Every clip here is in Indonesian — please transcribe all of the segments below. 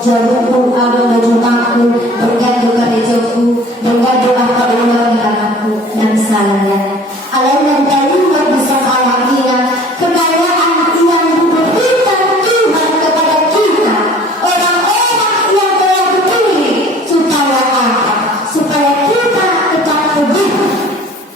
jaluku ado jumaku bergado karejoku bergado apa ulang aku dan salahnya alain yang dari bisa kalahnya kekayaan yang diberikan Tuhan kepada kita orang-orang yang telah dipilih supaya apa? Supaya kita tetap hidup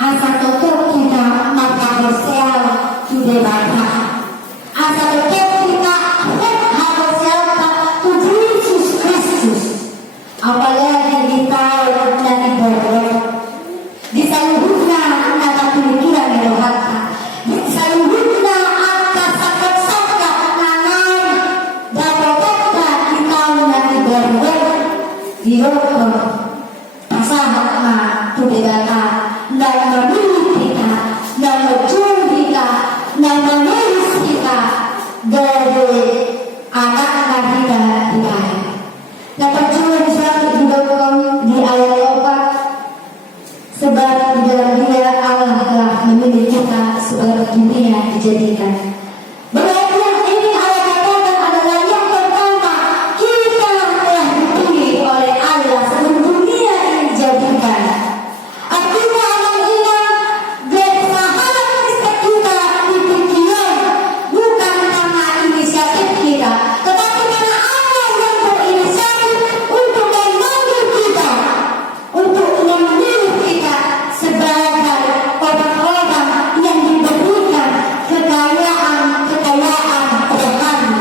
asa tetap kita maka sosial tidak banyak asa tetap kita harus siapa Tuhan Yesus Kristus apalagi kita dari bawah di seluruhnya anak pemikiran yang hati di seluruhnya atas sakit-sakit nangan dapat kita menjadi bawah di rokok pasangan ma tudegata dan memilih kita dan menjual kita dan menulis kita dari anak-anak kita di akhir. Dapat juga disebutkan di ayat 4 sebab di dalam dia Allah telah memilih kita sebagai dunia dijadikan. Berarti yang ini Allah katakan adalah yang pertama kita telah dipilih oleh Allah sebelum dunia ini dijadikan. Artinya orang ingat bersahabat Kristen kita di pikiran bukan karena inisiatif kita, tetapi karena Allah yang berinisiatif untuk memanggil kita, untuk memilih kita sebagai orang-orang yang diberikan kekayaan rohani,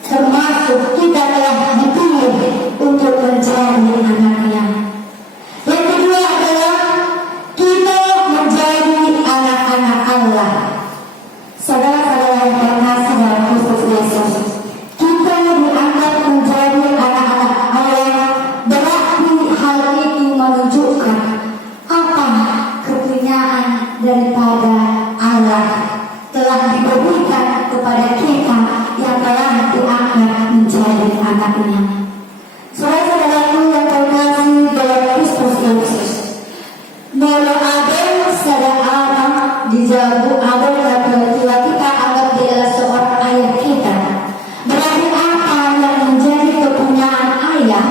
termasuk kita telah dipilih untuk menjadi anaknya. Yang kedua adalah kita menjadi anak-anak Allah. Saudara-saudara yang terkasih dalam Kristus Yesus, kita dianggap menjadi anak-anak Allah. Berarti hal itu menunjukkan apa kepunyaan daripada Allah telah diberikan kepada kita yang telah dianggap menjadi anaknya. Saudara-saudaraku yang terkasih dalam Kristus Yesus, mula Adam sedang Adam dijauh Adam dan tua kita anggap dia adalah seorang ayah kita. Berarti apa yang menjadi kepunyaan ayah?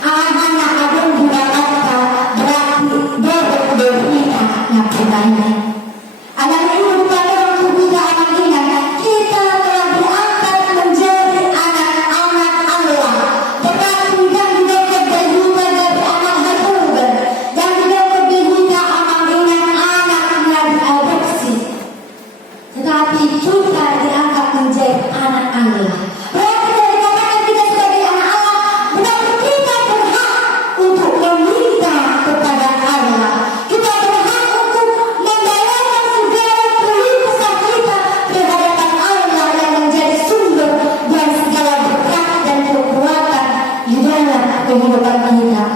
Anak-anak Adam didapatkan berarti berbeda yang punyanya. Anak ini bukan untuk kita anak ingat kita telah diangkat menjadi anak-anak Allah. Berarti yang didapat dari anak Harun dan didapat dari anak yang diadopsi. Tetapi kita diangkat menjadi anak Allah. Berarti dari katakan kita sebagai anak Allah, berarti kita berhak untuk meminta kepada Allah. Kita berhak untuk membayarkan segala keluh kesah kita di hadapan Allah yang menjadi sumber dan segala berkat dan kekuatan di dalam kehidupan kita.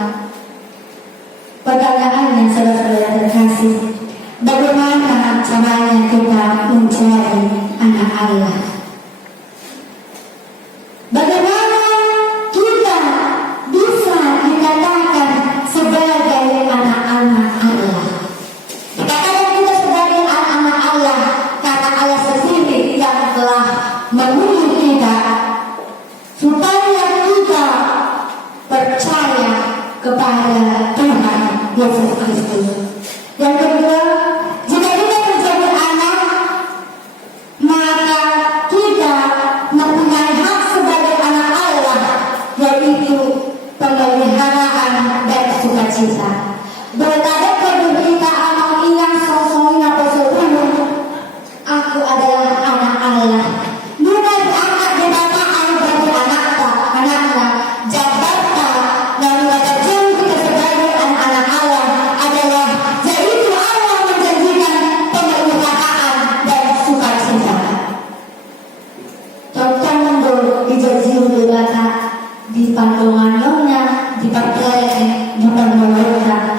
Pertanyaannya saudara-saudara terkasih, bagaimana caranya kita menjadi anak Allah? Bagaimana kita bisa dikatakan sebagai anak-anak Allah? Dikatakan kita sebagai anak-anak Allah karena Allah sendiri yang telah memilih kita supaya kita percaya kepada Tuhan Yesus Kristus. Yang kedua, jika kita menjadi anak, maka kita mempunyai hak sebagai anak Allah, yaitu pemeliharaan dan sukacita. Berkata pemberitaan mengingat sosoknya pesuruh, aku adalah anak Allah. Bukan diangkat jabatan bagi anaknya, jabatan dan jabatan kita sebagai anak-anak Allah adalah yaitu Allah menjanjikan pemeliharaan dan sukacita. Tentang dijanji berkata di pandongannya, di partai, di pandongannya.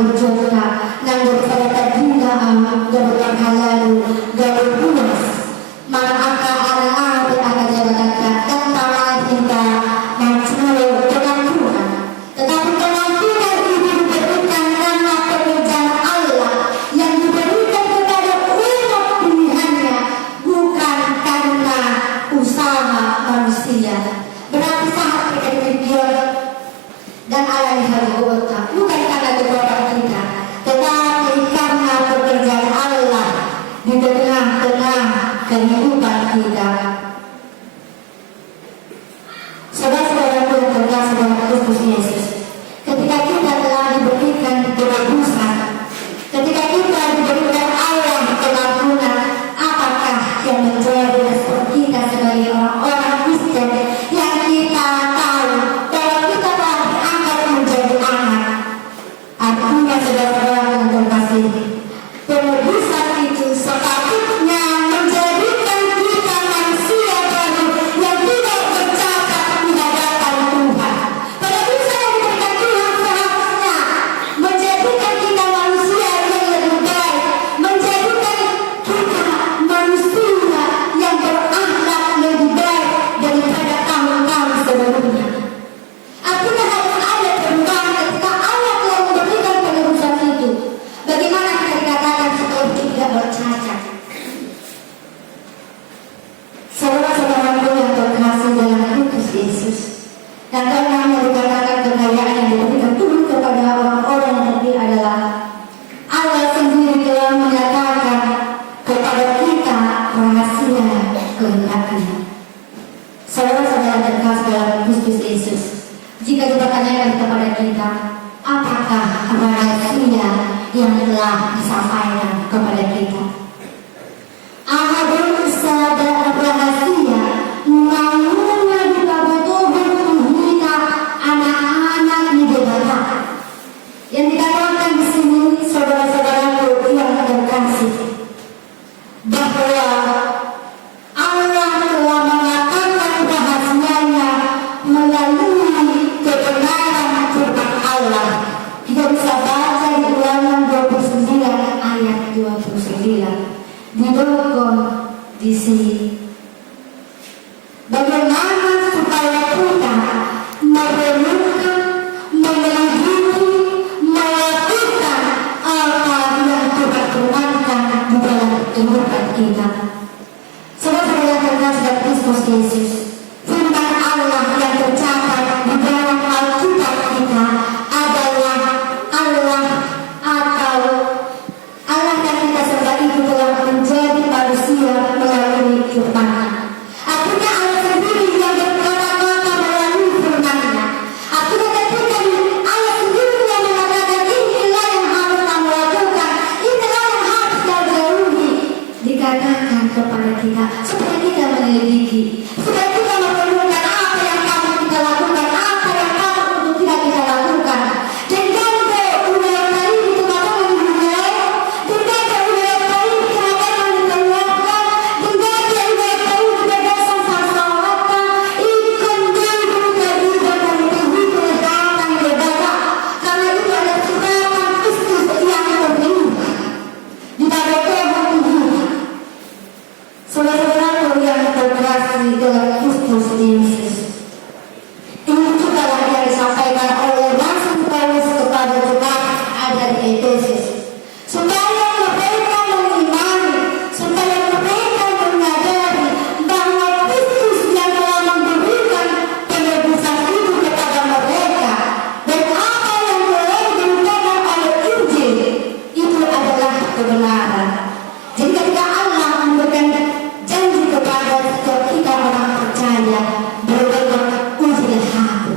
berjota nganggur saya terjina gawe halalu gawe puas mana aka anak aka jabatan dan tawa cinta mancalo pengampunan tetapi pengampunan itu diberikan karena pekerjaan Allah yang diberikan kepada umat pilihannya bukan karena usaha manusia. Berarti saat kita demikian dan Allah dihargai bukan karena kekuatan kita tetapi karena pekerjaan Allah di tengah-tengah kehidupan kita. Saudara-saudaraku yang terkasih dalam Kristus Yesus, ketika kita telah diberikan kebagusan, ketika kita diberikan Allah pengampunan, apakah yang menjadi respon kita sebagai orang-orang Kristen yang kita tahu bahwa kita telah diangkat menjadi anak? Artinya saudara-saudara yang terkasih, penebusan itu sepatutnya menjadikan kita manusia baru yang tidak bercacat di hadapan Tuhan. Penebusan yang diberikan Tuhan seharusnya menjadikan kita manusia yang lebih baik, menjadikan kita manusia yang berakhlak lebih baik daripada tahun-tahun sebelumnya. Artinya harus ada perubahan ketika Allah telah memberikan penebusan itu. Bagaimana kita dikatakan supaya kita tidak bercacat? Saudara-saudaraku yang terkasih dalam Kristus Yesus, yang karena dikatakan kekayaan yang diberikan Tuhan kepada orang-orang yang terpilih adalah Allah sendiri telah menyatakan kepada kita rahasia kehendaknya. Saudara-saudara terkasih dalam Kristus Yesus, jika dipertanyakan kepada kita, apakah rahasia yang telah disampaikan kepada kita? Ada sadar rahasia namun di kabupaten kita anak-anak di debata yang dikatakan di sini saudara-saudaraku yang terkasih bahwa Allah telah mengatakan rahasianya melalui kebenaran firman Allah. Kita bisa baca di Ulangan 29 ayat 29. Didokon di sini. Bagaimana supaya kita merenungkan, menyelidiki, melakukan apa yang Tuhan firmankan di dalam kehidupan kita. Saudara-saudara terkasih dalam Kristus Yesus, firman Allah yang tercatat di dalam Alkitab kita adalah Allah atau Allah yang kita sembah itu telah menjadi manusia melalui firman-Nya. Artinya Allah sendiri yang berkata-kata melalui firman-Nya. Artinya ketika Allah sendiri yang mengatakan inilah yang harus kamu lakukan, inilah yang harus kau jauhi, dikatakan kepada kita supaya kita menyelidiki, supaya kita merenungkan apa yang kamu kita lakukan, apa yang kamu untuk tidak kita lakukan. Dan kalau udah kali itu kata menilai, dan kalau udah kali kata menilaikan, dan kalau udah kali kita sama sama ikut dulu dari itu datang berbeda, karena itu ada suratan Kristus yang berubah di dalam Tuhan. Saudara-saudara yang terkasih dalam Kristus Yesus, ini juga yang disampaikan oleh Rasul Paulus kepada jemaat ada di Efesus, supaya mereka mengimani, supaya mereka menyadari bahwa Kristus yang telah memberikan penebusan itu kepada mereka, dan apa yang telah diberitakan oleh Injil itu adalah kebenaran. Jadi ketika Allah memberikan janji kepada setiap kita orang percaya, berbeda ujilah aku.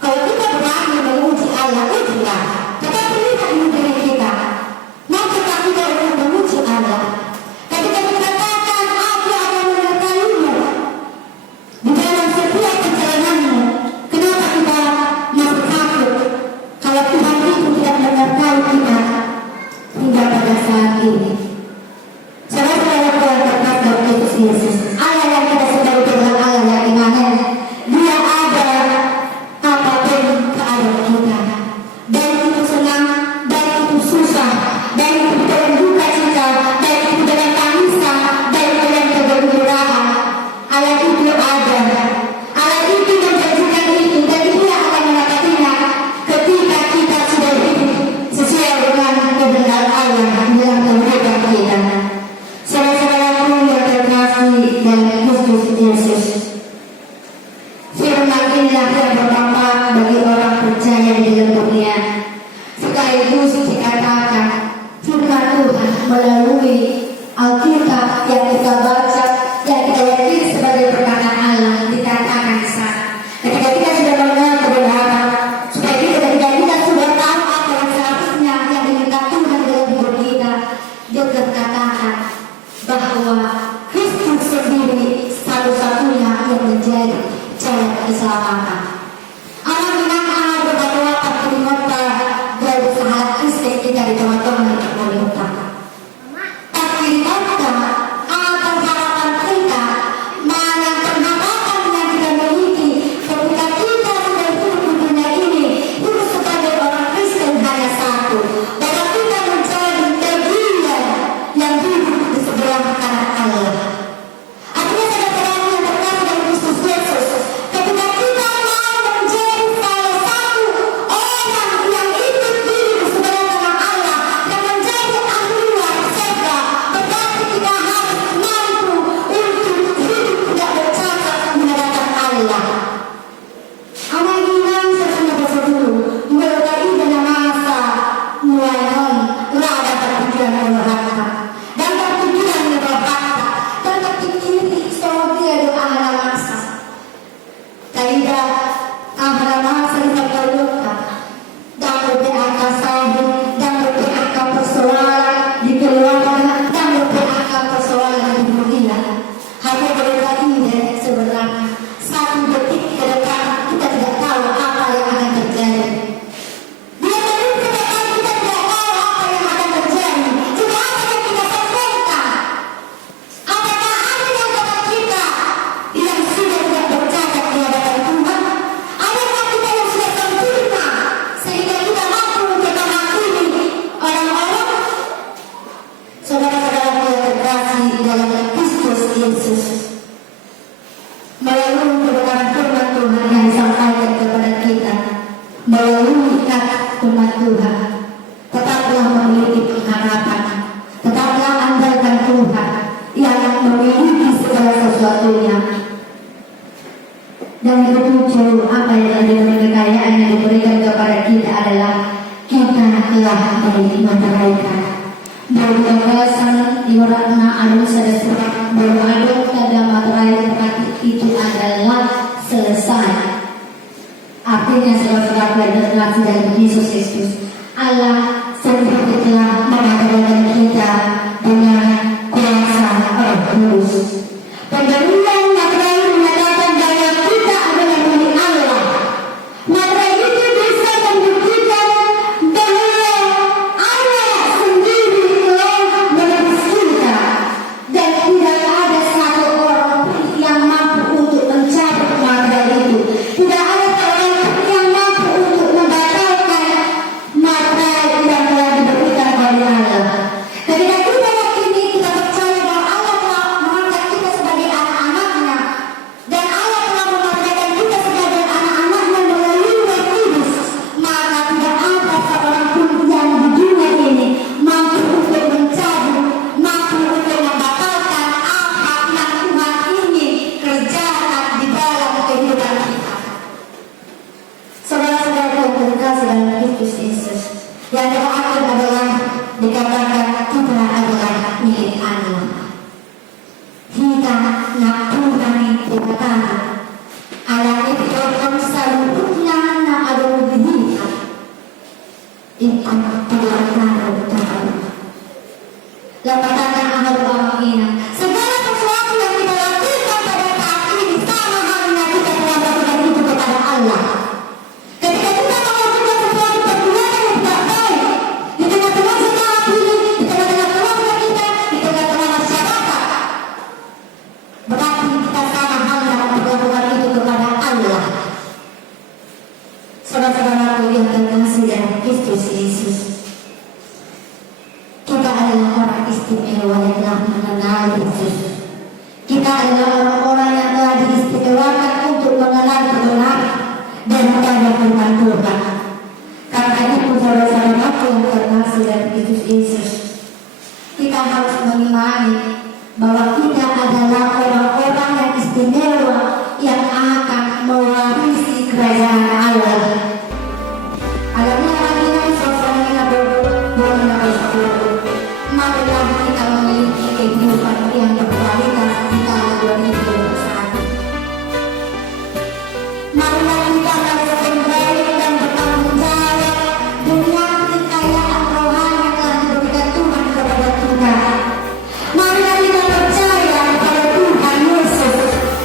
Kalau kita berani menguji Allah, ujilah. Tetapi lihat di diri kita, mampukah kita untuk menguji Allah? Ketika kita katakan aku akan menyertaimu di dalam setiap perjalananmu, kenapa kita masih takut kalau Tuhan itu tidak menyertai kita hingga pada saat ini? Saudara-saudara yang terkasih dalam Kristus Yesus, Allah yang kita sedang adalah Allah yang dimana Dia ada apapun keadaan kita, baik itu senang, baik baik itu dalam duka cita, baik itu dalam tangisan, baik dalam kegembiraan. Allah itu ada. Allah itu menjanjikan itu dan Dia akan mendapatinya ketika kita sudah hidup sesuai dengan kebenaran Allah dalam kehidupan kita. Saudara-saudaraku yang terkasih dalam Kristus Yesus, firman inilah yang bermanfaat bagi orang percaya di dalam dunia. Sekaligus dikatakan firman Tuhan melalui Alkitab yang kita baca, yang kita yakini sebagai perkataan Allah, dikatakan di sana. Ketika kita sudah mengenal kebenaran, supaya ketika kita sudah tahu apa yang seharusnya yang diminta Tuhan dalam hidup kita, dia berkatakan bahwa Kristus sendiri satu-satunya yang menjadi jalan keselamatan. Anak minang anak berdoa terlihat dari sahabat Kristus kita di teman-teman yang berdoa. Tapi maka akan harapan kita mana pengharapan yang kita miliki ketika kita sudah hidup di dunia ini, hidup sebagai orang Kristen hanya satu, bahwa kita menjadi bagian yang hidup di sebelah kanan Allah. Artinya saudara-saudara yang terkasih dalam Kristus Yesus, ketika kita mau menjadi salah satu orang yang hidup di sebelah kanan Allah dan menjadi ahliwan surga, berarti kita harus mampu untuk hidup tidak bercacat di hadapan Allah. Anak inang sesungguhnya bersetuju melukai dengan masa mulaian rada terpikiran berharga dan terpikiran berharga dan terpikir sebagai doa masa kaidah ahla masa yang terluka dan BPAK sahih dan BPAK persoalan di keluarga dan BPAK persoalan di dunia. Hanya berkali ini sebenarnya satu detik ke depan kita tidak tahu apa yang akan terjadi. Dua detik ke depan kita tidak tahu apa yang akan terjadi. Sudah apa yang kita sampaikan? Apakah ada yang dapat kita yang sudah tidak bercacat di hadapan Tuhan? Adakah kita yang sudah sempurna sehingga kita mampu untuk menghakimi orang-orang? Saudara-saudara yang terkasih dalam Kristus Yesus, melalui kebenaran firman Tuhan yang disampaikan kepada kita, melalui kata firman Tuhan, tetaplah memiliki pengharapan, tetaplah andalkan Tuhan yang memiliki segala sesuatunya. Dan ketujuh, apa yang ada dalam kekayaan yang diberikan kepada kita adalah kita telah memiliki mereka. Dari gagasan iuratna anu sadasurat beradu pada materai berarti itu adalah selesai. Artinya saudara-saudara yang terkasih dalam Yesus Kristus, Allah sendiri telah mengadakan kita dengan kuasa Roh Kudus. Penjaminan materai menyatakan bahwa kita adalah milik Allah. Materai itu bisa membuktikan bahwa Allah sendiri telah menebus kita dan tidak ada satu orang pun yang mampu untuk mencabut materai itu. Tidak ada seorang pun yang mampu untuk membatalkan materai yang telah diberikan oleh Allah. Ketika kita yakini, kita percaya bahwa Allah telah mengangkat kita sebagai anak-anaknya dan Allah telah memerdekakan kita sebagai anak-anaknya melalui Roh Kudus, maka tidak ada seorang pun yang di dunia ini mampu untuk mencabut, mampu untuk membatalkan apa yang Tuhan ingin kerjakan di dalam kehidupan kita. Saudara-saudara yang terkasih dalam Kristus Yesus, yang terakhir adalah dikatakan kita adalah milik Allah. Kita nak Tuhan itu katakan Allah itu orang seluruhnya nak ada begini. Ikut Tuhan Tuhan. Lepaskan ahal orang ini. Segala sesuatu yang kita lakukan pada saat ini sama halnya kita telah melakukan itu kepada Allah. Ketika kita melakukan sesuatu perbuatan yang tidak baik di tengah-tengah jemaat ini, di tengah-tengah keluarga kita, di tengah-tengah masyarakat, berarti kita sama halnya melakukan itu kepada Allah. Saudara-saudaraku yang terkasih dalam Kristus Yesus, istimewa yang telah mengenal Yesus. Kita adalah orang-orang yang telah diistimewakan untuk mengenal kebenaran dan pada firman Tuhan. Karena itu saudara-saudaraku yang terkasih dari Kristus Yesus, kita harus mengimani bahwa kita adalah orang-orang yang istimewa yang akan mewarisi kerajaan Allah. Alamnya lagi sosialnya boleh marilah kita memiliki kehidupan yang berkualitas di tahun 2021. Marilah kita melakukan baik dan bertanggung jawab dengan kekayaan rohani yang telah diberikan Tuhan kepada kita. Marilah kita percaya kepada Tuhan Yesus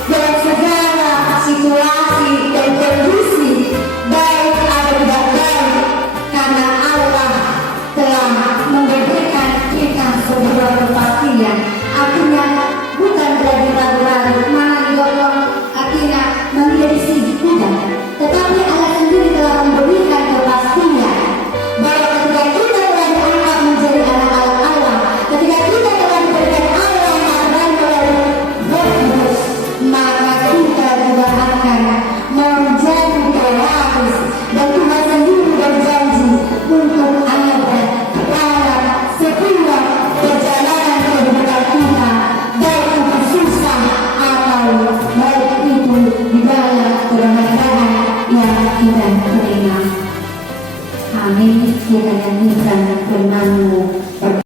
dalam segala situasi dan kondisi, baik atau tidak baik, karena Allah telah memberikan kita sebuah kepastian. Artinya bukan berarti ragu-ragu mana didorong, artinya menjadi sedikit tidak, tetapi Allah sendiri telah memberikan kepastian bahwa ketika kita telah diangkat menjadi anak-anak Allah, ketika kita telah diberikan Allah yang melayani melalui Roh Kudus, maka kita juga akan menjadi pewaris, dan Tuhan sendiri berjanji untuk ada dalam setiap perjalanan kehidupan kita, baik itu susah atau baik itu di dalam keadaan yang kita terima. Amin. Kita nyanyikan firman-Mu.